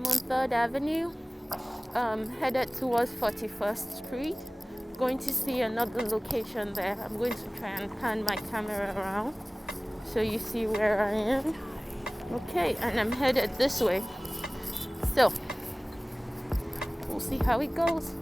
I'm on 3rd Avenue, headed towards 41st Street. Going to see another location there. I'm going to try and pan my camera around so you see where I am. Okay, and I'm headed this way. So, we'll see how it goes.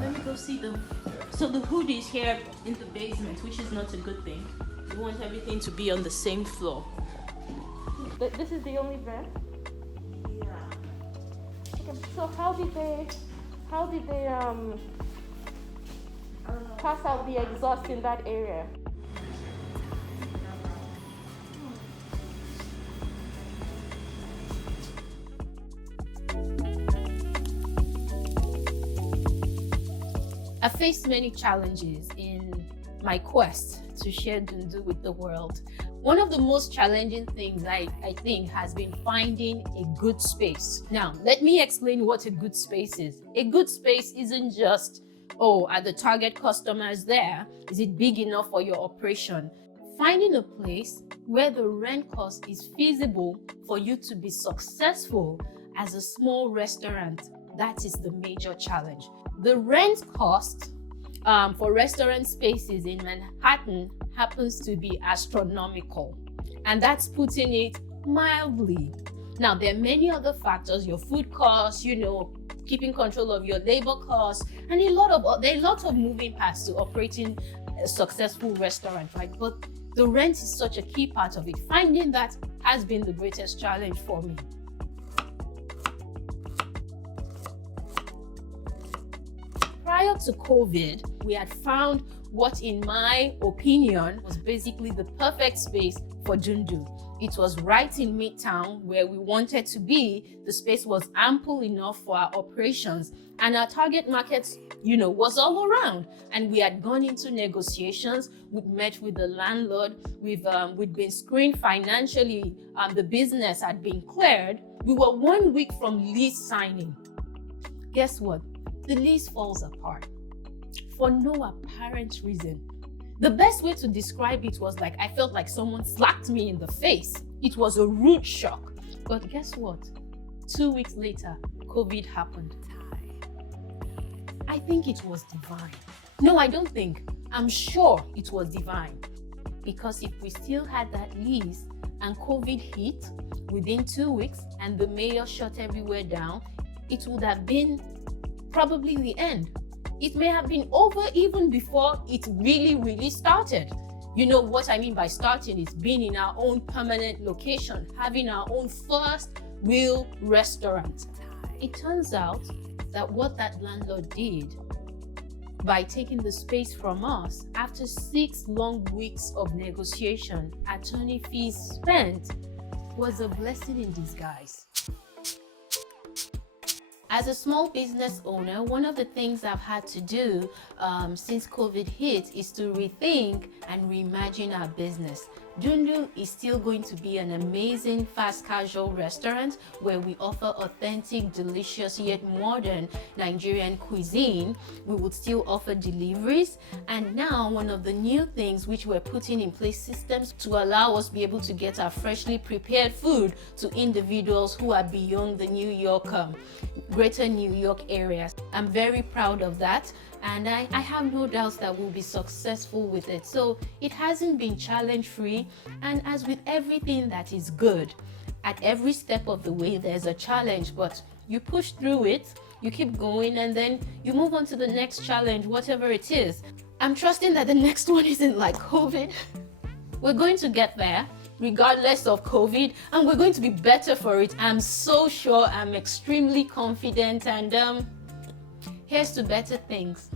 Let me go see them. So the hood is here in the basement, which is not a good thing. We want everything to be on the same floor. But this is the only vent? Yeah. Okay, so how did they pass out the exhaust in that area? I faced many challenges in my quest to share DUNDU with the world. One of the most challenging things I think has been finding a good space. Now, let me explain what a good space is. A good space isn't just, oh, are the target customers there? Is it big enough for your operation? Finding a place where the rent cost is feasible for you to be successful as a small restaurant, that is the major challenge. The rent cost for restaurant spaces in Manhattan happens to be astronomical, and that's putting it mildly. Now, there are many other factors, your food costs, keeping control of your labor costs, and there are a lot of moving parts to operating a successful restaurant, right? But the rent is such a key part of it. Finding that has been the greatest challenge for me. Prior to COVID, we had found what, in my opinion, was basically the perfect space for DUNDU. It was right in Midtown where we wanted to be. The space was ample enough for our operations, and our target market, was all around. And we had gone into negotiations. We'd met with the landlord. We'd been screened financially. The business had been cleared. We were 1 week from lease signing. Guess what? The lease falls apart for no apparent reason. The best way to describe it was like I felt like someone slapped me in the face. It was a rude shock. But guess what? 2 weeks later, COVID happened. I think it was divine. No, I don't think. I'm sure it was divine. Because if we still had that lease and COVID hit within 2 weeks and the mayor shut everywhere down, it would have been probably the end. It may have been over even before it really started. You know what I mean by starting is being in our own permanent location, having our own first real restaurant. It turns out that what that landlord did by taking the space from us, after 6 long weeks of negotiation, attorney fees spent, was a blessing in disguise. As a small business owner, one of the things I've had to do since COVID hit is to rethink and reimagine our business. DUNDU is still going to be an amazing fast casual restaurant where we offer authentic, delicious, yet modern Nigerian cuisine. We would still offer deliveries. And now one of the new things which we're putting in place, systems to allow us to be able to get our freshly prepared food to individuals who are beyond the greater New York area. I'm very proud of that. And I have no doubts that we'll be successful with it. So it hasn't been challenge-free. And as with everything that is good, at every step of the way, there's a challenge, but you push through it, you keep going, and then you move on to the next challenge, whatever it is. I'm trusting that the next one isn't like COVID. We're going to get there, regardless of COVID, and we're going to be better for it. I'm so sure, I'm extremely confident, and here's to better things.